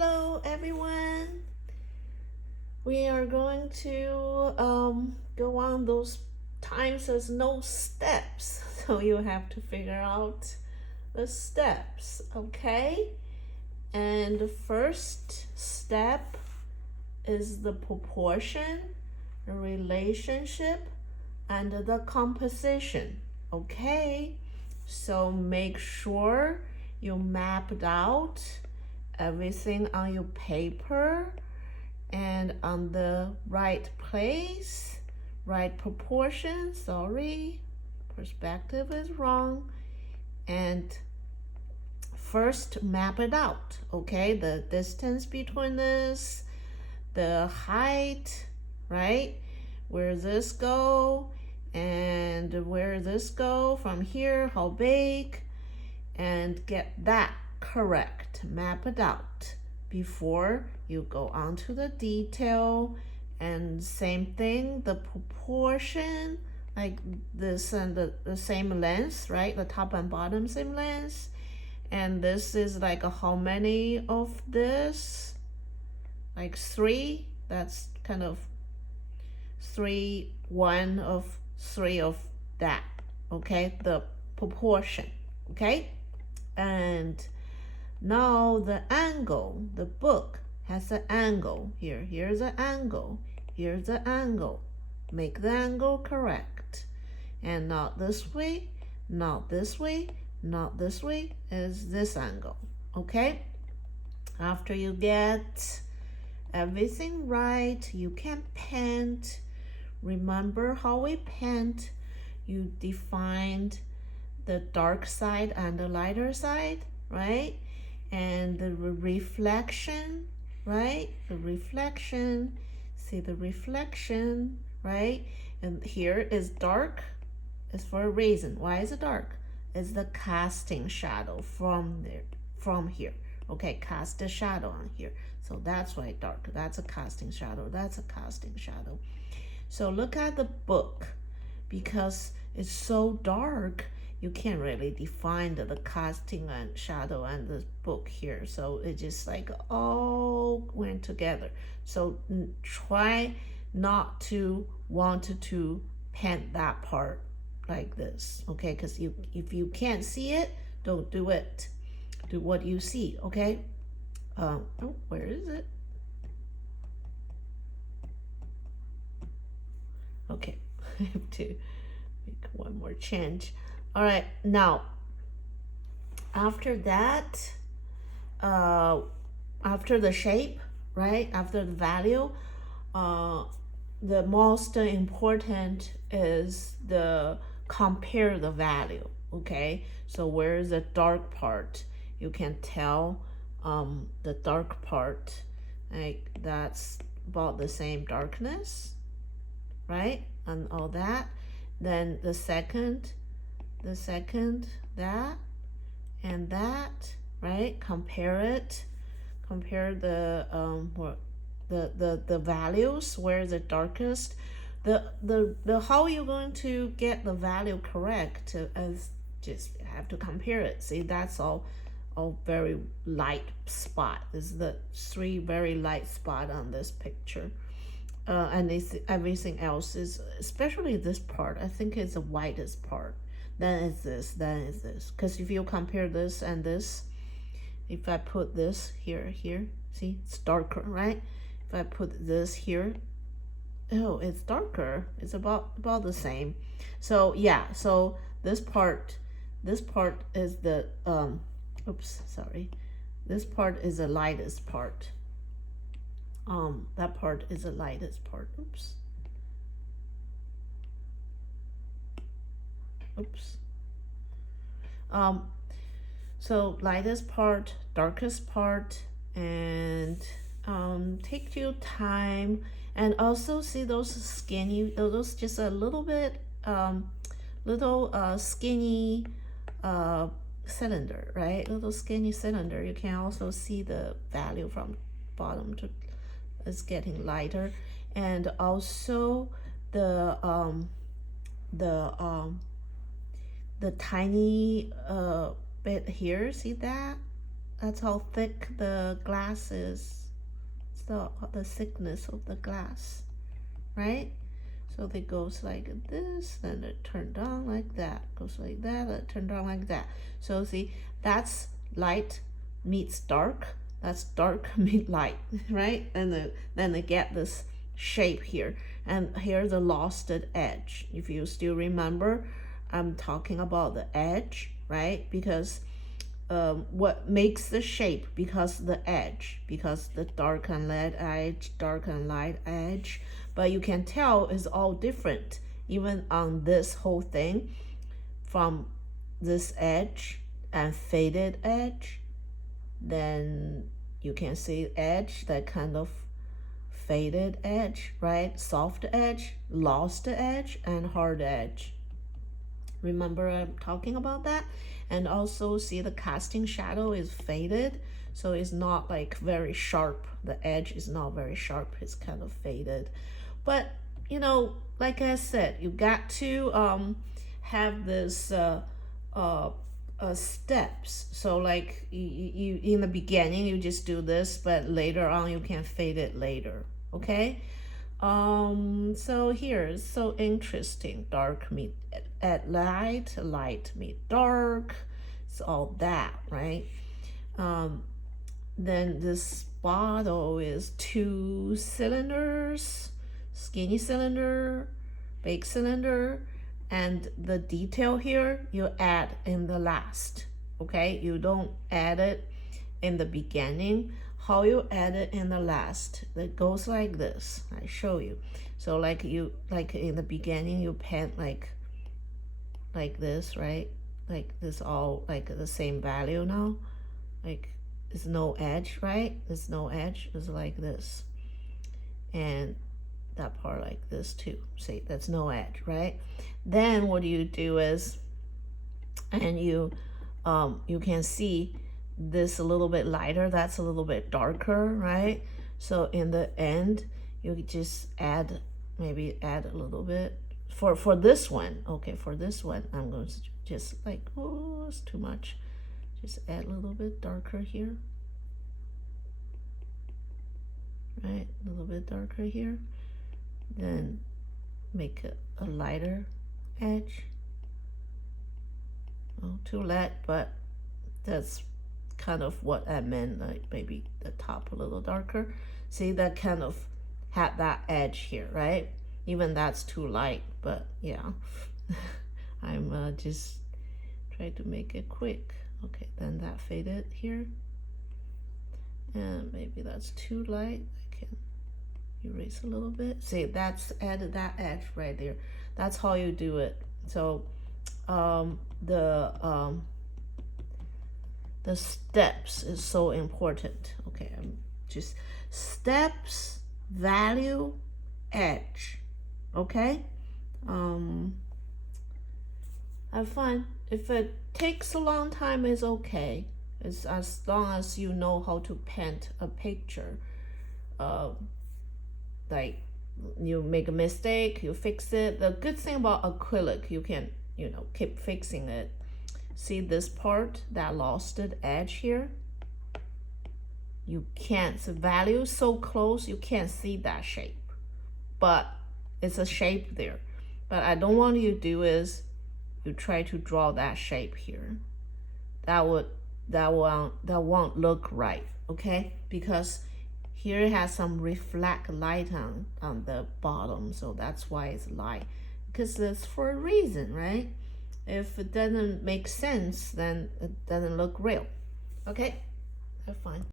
Hello everyone. We are going to go on those times there's no steps. So you have to figure out the steps, okay? And the first step is the proportion, the relationship, and the composition, okay? So make sure you mapped out everything on your paper and on the right place, right proportion. Sorry, perspective is wrong. And first map it out, okay? The distance between this, the height, right? Where this go and where this go from here, how big, and get that correct. Map it out before you go on to the detail. And same thing, the proportion, like this and the same length, right? The top and bottom same length. And this is like how many of this? Like 3. That's kind of 3, 1 of 3 of that, okay? The proportion, okay? And now the angle, the book has an angle here. Here's an angle. Here's the angle. Make the angle correct. And not this way, not this way, not this way, is this angle, okay? After you get everything right, you can paint. Remember how we paint? You defined the dark side and the lighter side, right? And the reflection, right? The reflection, see the reflection, right? And here is dark, is for a reason. Why is it dark? It's the casting shadow from there, from here. Okay, cast the shadow on here. So that's why dark. That's a casting shadow. That's a casting shadow. So look at the book. Because it's so dark, you can't really define the casting and shadow and the book here. So it just like all went together. So try not to want to paint that part like this, okay? Because if you can't see it, don't do it. Do what you see, okay? Oh, where is it? Okay, I have to make one more change. All right, now after that, after the shape, right? After the value, the most important is the compare the value, okay? So where is the dark part? You can tell the dark part, like that's about the same darkness, right? And all that. Then the second, that, and that, right? Compare it. Compare the the values, where is it darkest. The how you're going to get the value correct is just have to compare it. See, that's all very light spot. This is the 3 very light spot on this picture. And everything else is, especially this part, I think it's the whitest part. Then it's this, then it's this. Because if you compare this and this, if I put this here, see, it's darker, right? If I put this here, oh, it's darker. It's about the same. So yeah, so this part is the oops, sorry. This part is the lightest part. That part is the lightest part. Oops. So lightest part, darkest part, and take your time. And also see those skinny, those just a little bit, skinny cylinder, right? Little skinny cylinder. You can also see the value from bottom to is getting lighter. And also the tiny bit here, see that? thick the glass is. It's the thickness of the glass, right? So it goes like this, then it turned down like that, goes like that, it turned down like that. So see, that's light meets dark, that's dark meet light, right? And then they get this shape here. And here's the lost edge. If you still remember, I'm talking about the edge, right? Because what makes the shape, because the edge, because the dark and light edge, dark and light edge, but you can tell it's all different even on this whole thing, from this edge and faded edge. Then you can see edge, that kind of faded edge, right? Soft edge, lost edge, and hard edge. Remember I'm talking about that? And also see the casting shadow is faded, so it's not like very sharp. The edge is not very sharp, it's kind of faded. But you know, like I said, you got to have this steps. So like you in the beginning you just do this, but later on you can fade it later, okay? So here is so interesting. Dark meet at light, light meet dark. It's all that, right? Then this bottle is 2 cylinders, skinny cylinder, big cylinder, and the detail here you add in the last, okay? You don't add it in the beginning. How you add it in the last, it goes like this. I show you. So like in the beginning you paint like this, right? Like this, all like the same value now. Like there's no edge, right? There's no edge. It's like this, and that part like this too. See, that's no edge, right? Then what you do is, and you can see this a little bit lighter, that's a little bit darker, right? So in the end you just add, maybe add a little bit for this one. Okay, for this one I'm going to just like, oh, it's too much, just add a little bit darker here, right? A little bit darker here, then make a lighter edge. Oh, too light, but that's kind of what I meant, like maybe the top a little darker. See, that kind of had that edge here, right? Even that's too light, but yeah. I'm just trying to make it quick. Okay, then that faded here, and maybe that's too light. I can erase a little bit. See, that's added that edge right there. That's how you do it. So the steps is so important. Okay, I'm just steps, value, edge. Okay, have fun. If it takes a long time, it's okay. It's as long as you know how to paint a picture. Like you make a mistake, you fix it. The good thing about acrylic, you can, you know, keep fixing it. See this part, that lost edge here? You can't, the value so close, you can't see that shape. But it's a shape there. But I don't want you to do is, you try to draw that shape here. That won't look right, okay? Because here it has some reflect light on the bottom, so that's why it's light. Because it's for a reason, right? If it doesn't make sense, then it doesn't look real. Okay, have fun.